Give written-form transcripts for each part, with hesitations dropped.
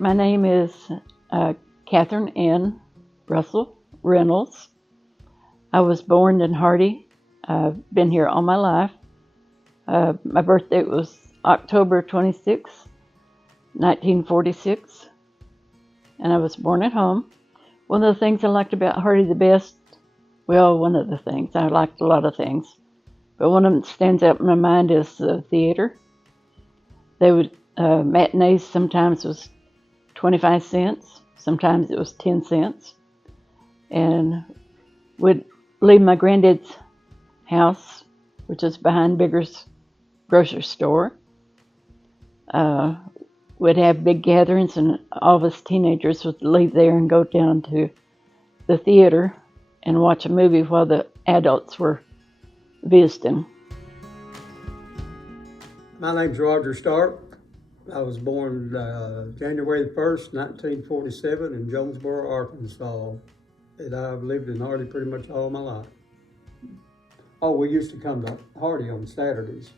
My name is Kathryn Anne Russel, Reynolds. I was born in Hardy. I've been here all my life. My birthday was October 26, 1946, and I was born at home. One of the things I liked about Hardy the best, well, one of the things, I liked a lot of things, but one of them that stands out in my mind is the theater. They would, matinees sometimes was 25 cents, sometimes it was 10 cents, and would leave my granddad's house, which is behind Bigger's grocery store. Would have big gatherings, and all of us teenagers would leave there and go down to the theater and watch a movie while the adults were visiting. My name's Roger Stark. I was born January 1st, 1947 in Jonesboro, Arkansas. And I've lived in Hardy pretty much all my life. Oh, we used to come to Hardy on Saturdays.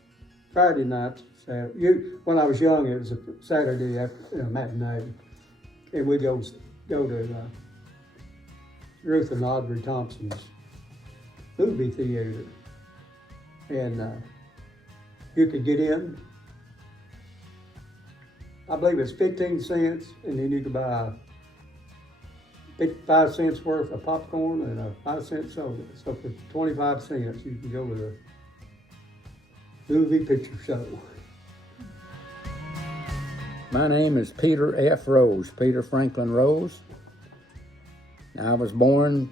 Friday nights, when I was young, it was a Saturday after matinee. And we'd go to Ruth and Audrey Thompson's movie theater. And you could get in, I believe it's 15 cents, and then you could buy 5 cents worth of popcorn and a 5-cent soda. So for 25 cents, you can go to the movie picture show. My name is Peter F. Rose, Peter Franklin Rose. I was born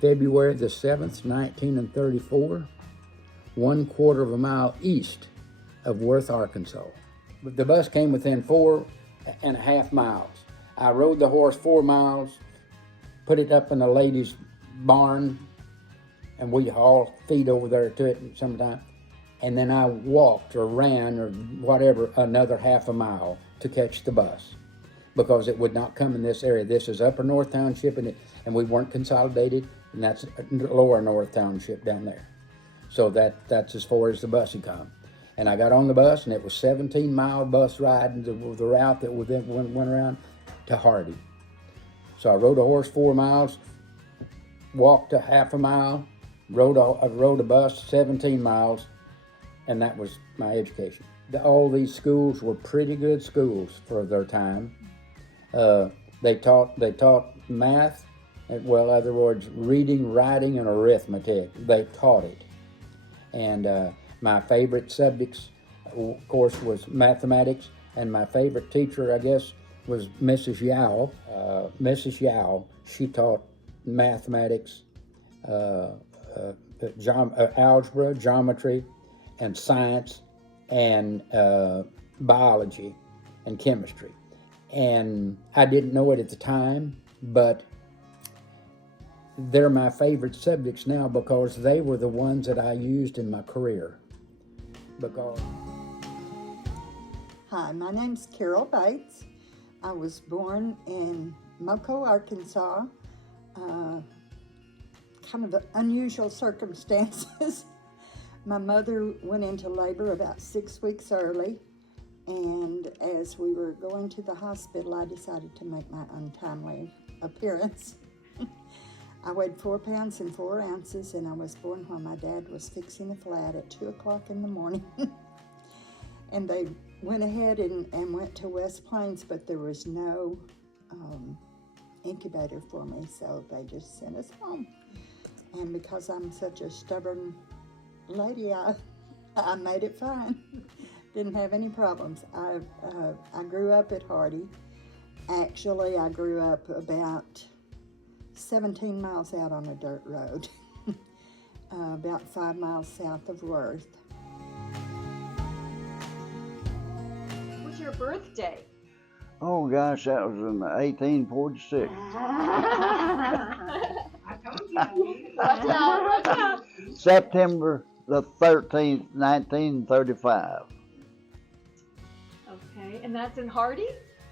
February the 7th, 1934, 1/4 of a mile east of Worth, Arkansas. The bus came within 4.5 miles. I rode the horse 4 miles, put it up in a lady's barn, and we hauled feed over there to it sometime. And then I walked or ran or whatever another 1/2 mile to catch the bus because it would not come in this area. This is Upper North Township, and we weren't consolidated, and that's Lower North Township down there. So that's as far as the bus had come. And I got on the bus, and it was 17-mile bus ride, the route that went around to Hardy. So I rode a horse 4 miles, walked a 1/2 mile, rode a bus 17 miles, and that was my education. All these schools were pretty good schools for their time. They taught math, well, in other words, reading, writing, and arithmetic. They taught it. And my favorite subjects, of course, was mathematics, and my favorite teacher, I guess, was Mrs. Yao. Mrs. Yao, she taught mathematics, algebra, geometry, and science, and biology, and chemistry. And I didn't know it at the time, but they're my favorite subjects now because they were the ones that I used in my career. Hi, my name's Carol Bates. I was born in Moco, Arkansas. Kind of unusual circumstances. My mother went into labor about 6 weeks early, and as we were going to the hospital, I decided to make my untimely appearance. I weighed 4 pounds and 4 ounces, and I was born while my dad was fixing a flat at 2 o'clock in the morning. And they went ahead and went to West Plains, but there was no incubator for me, so they just sent us home. And because I'm such a stubborn lady, I made it fine. Didn't have any problems. I grew up at Hardy. Actually, I grew up about 17 miles out on a dirt road, about 5 miles south of Worth. What's your birthday? Oh gosh, that was in 1846. I told you. Watch out. September the 13th, 1935. Okay, and that's in Hardy?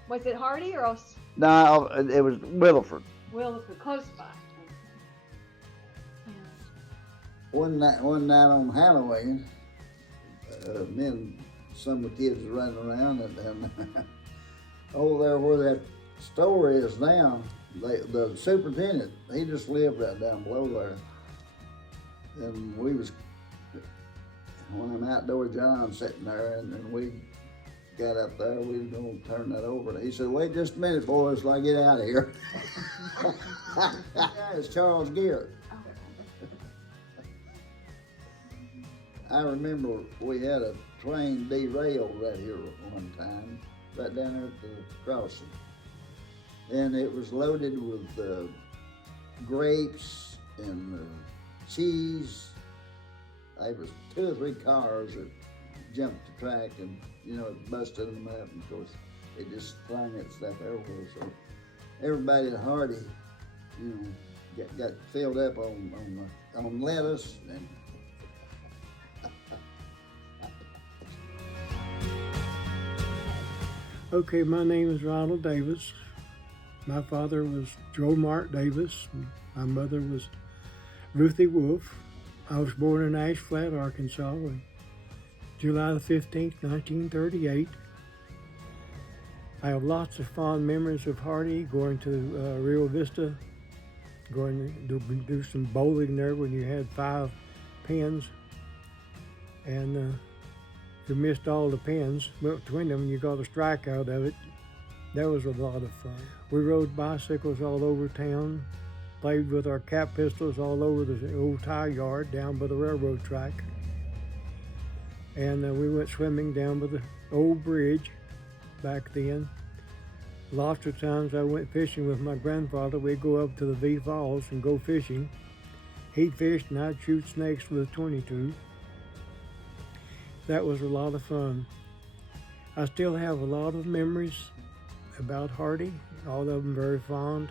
Was it Hardy or else? No, it was Williford. Williford, close by. One night on Halloween, me and some of the kids were running around, and over there where that store is now, the superintendent, he just lived right down below there. And we was one of them outdoor Johns sitting there, and we got up there, we was gonna turn that over. He said, "Wait just a minute, boys, till I get out of here." It's Charles Garrett. I remember we had a train derailed right here one time, right down there at the crossing. And it was loaded with grapes and cheese. There was 2 or 3 cars that jumped the track and, it busted them up. And of course, it just flung that stuff everywhere. So everybody at Hardy, got filled up on lettuce and Okay, my name is Ronald Davis. My father was Joe Mark Davis. My mother was Ruthie Wolf. I was born in Ash Flat, Arkansas, on July the 15th, 1938. I have lots of fond memories of Hardy, going to Rio Vista, going to do some bowling there when you had 5 pins. And you missed all the pins, but between them you got a strike out of it. That was a lot of fun. We rode bicycles all over town, played with our cap pistols all over the old tie yard down by the railroad track. And we went swimming down by the old bridge back then. Lots of times I went fishing with my grandfather. We'd go up to the V Falls and go fishing. He'd fish and I'd shoot snakes with a 22. That was a lot of fun. I still have a lot of memories about Hardy, all of them very fond.